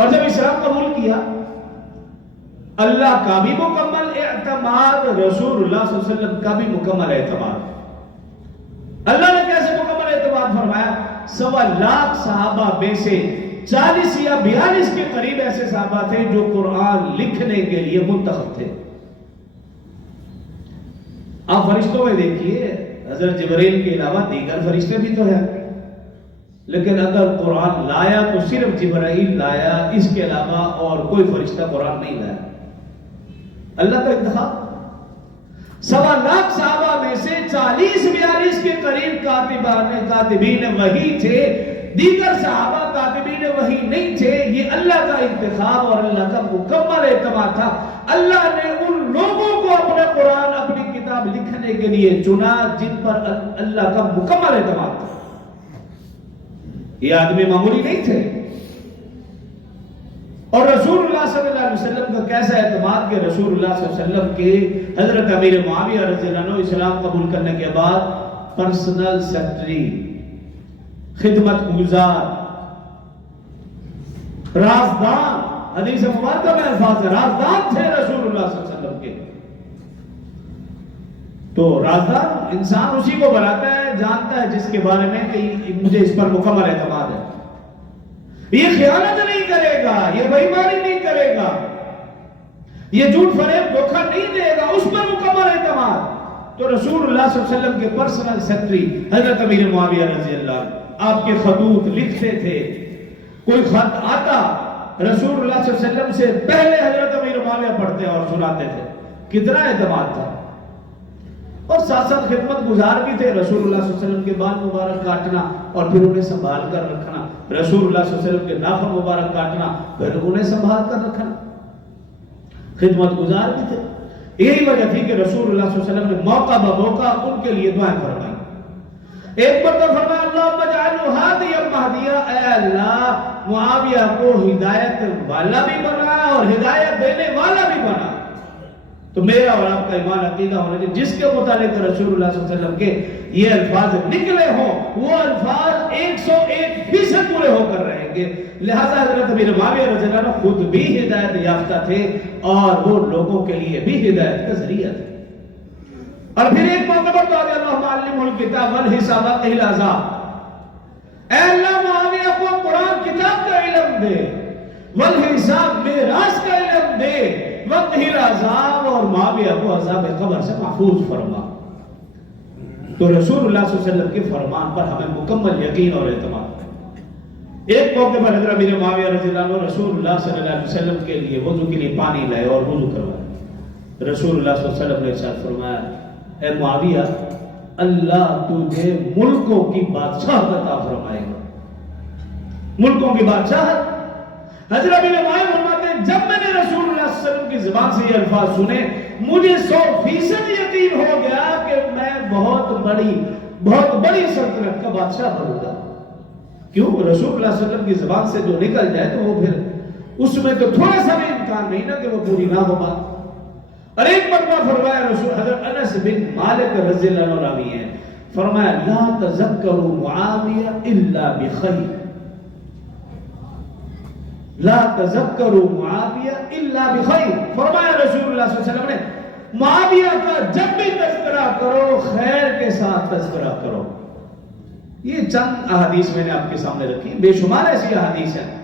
اور جب اسلام قبول کیا اللہ کا بھی مکمل اعتماد، رسول اللہ صلی اللہ علیہ وسلم کا بھی مکمل اعتماد۔ اللہ نے کیسے مکمل اعتماد فرمایا؟ 1.25 صحابہ میں سے 40 یا 42 کے قریب ایسے صحابہ تھے جو قرآن لکھنے کے لیے منتخب تھے۔ آپ فرشتوں میں دیکھیے، حضرت جبرائیل کے علاوہ دیگر فرشتے بھی تو ہیں، لیکن اگر قرآن لایا تو صرف جبرائیل لایا، اس کے علاوہ اور کوئی فرشتہ قرآن نہیں لایا۔ اللہ کا انتخاب۔ 1.25 صحابہ میں سے 40-42 کے قریب کاتبین وحی تھے، دیگر صحابہ کاتبین وحی نہیں تھے۔ یہ اللہ کا انتخاب اور اللہ کا مکمل اعتماد تھا۔ اللہ نے ان لوگوں کو اپنا قرآن، اپنی کتاب لکھنے کے لیے چنا جن پر اللہ کا مکمل اعتماد تھا۔ یہ آدمی معمولی نہیں تھے۔ اور رسول اللہ صلی اللہ علیہ وسلم کا کیسا اعتماد کہ رسول اللہ صلی اللہ علیہ وسلم کے حضرت امیر معاویہ رضی اللہ عنہ اسلام قبول کرنے کے بعد پرسنل سیکرٹری، خدمت گزار، رازدان، حدیث مبارکہ میں الفاظ ہے، رازدان تھے رسول اللہ صلی اللہ علیہ وسلم کے۔ تو رازدان انسان اسی کو بناتا ہے، جانتا ہے جس کے بارے میں کہ مجھے اس پر مکمل اعتماد ہے، یہ خیانت نہیں کرے گا، یہ بے ایمانی نہیں کرے گا، یہ جھوٹ فریب دھوکہ نہیں دے گا، اس پر مکمل اعتماد۔ تو رسول اللہ صلی اللہ علیہ وسلم کے پرسنل سیکرٹری حضرت امیر معاویہ رضی اللہ عنہ آپ کے خطوط لکھتے تھے، کوئی خط آتا رسول اللہ صلی اللہ علیہ وسلم سے پہلے حضرت امیر معاویہ پڑھتے اور سناتے تھے۔ کتنا اعتماد تھا۔ اور ساتھ ساتھ خدمت گزار بھی تھے، رسول اللہ صلی اللہ علیہ وسلم کے بال مبارک کاٹنا اور پھر انہیں سنبھال کر رکھنا، رسول اللہ صلی اللہ علیہ وسلم کے ناخن مبارک کاٹنا پھر انہیں سنبھال کر رکھنا، خدمت گزار بھی تھے۔ یہی وجہ تھی کہ رسول اللہ صلی اللہ علیہ وسلم نے موقع بموقع ان کے لیے دعائیں فرمائی۔ ایک مرتبہ فرمایا اللہم اجعلہ ہادیا مہدیا، اے اللہ معاویہ کو ہدایت والا بھی بنا اور ہدایت دینے والا بھی بنا۔ تو میرا اور آپ کا ایمان عقیدہ ہونا چاہیے جس کے متعلق رسول اللہ صلی اللہ علیہ وسلم کے یہ الفاظ نکلے ہوں وہ الفاظ 101% پورے ہو کر رہیں گے۔ لہذا حضرت امیر معاویہ رضی اللہ عنہ خود بھی ہدایت یافتہ تھے اور وہ لوگوں کے لیے بھی ہدایت کا ذریعہ تھے۔ اور پھر ایک موقع پر تو اللہم علمہ الکتاب والحساب وقہ العذاب، اے اللہ معاویہ کو قرآن کتاب کا علم دے، والحساب میراث کا علم دے، وقہ العذاب اور معاویہ کو عذاب قبر سے محفوظ فرما۔ تو رسول اللہ صلی اللہ علیہ وسلم کے فرمان پر ہمیں مکمل یقین اور اعتماد ہے۔ ایک موقع پر حضرت امیر معاویہ رضی اللہ عنہ رسول اللہ صلی اللہ علیہ وسلم کے لیے وضو کے لیے پانی لائے اور وضو کروائے۔ رسول اللہ صلی اللہ علیہ وسلم نے ارشاد فرمایا اے معاویہ اللہ تجھے ملکوں کی بادشاہت عطا فرمائے گا۔ ملکوں کی بادشاہت۔ حضرت امیر معاویہ فرماتے ہیں جب میں نے رسول اللہ صلی اللہ علیہ وسلم کی زبان سے یہ الفاظ سنے مجھے 100% یقین ہو گیا کہ میں بہت بڑی سلطنت کا بادشاہ بنوں گا۔ کیوں؟ رسول اللہ صلی اللہ علیہ وسلم کی زبان سے جو نکل جائے تو وہ پھر اس میں تو تھوڑا سا بھی امکان نہیں نا کہ وہ پوری نہ ہو بات۔ اور ایک مرتبہ فرمایا رسول حضرت انس بن مالک رضی اللہ عنہ راوی ہیں، فرمایا لا تذکروا معاویہ الا بخیر، لا تذکروا معاویہ الا بخیر۔ فرمایا رسول اللہ صلی اللہ علیہ وسلم نے معاویہ کا جب بھی تذکرہ کرو خیر کے ساتھ تذکرہ کرو۔ یہ چند احادیث میں نے آپ کے سامنے رکھی، بے شمار ایسی احادیث ہیں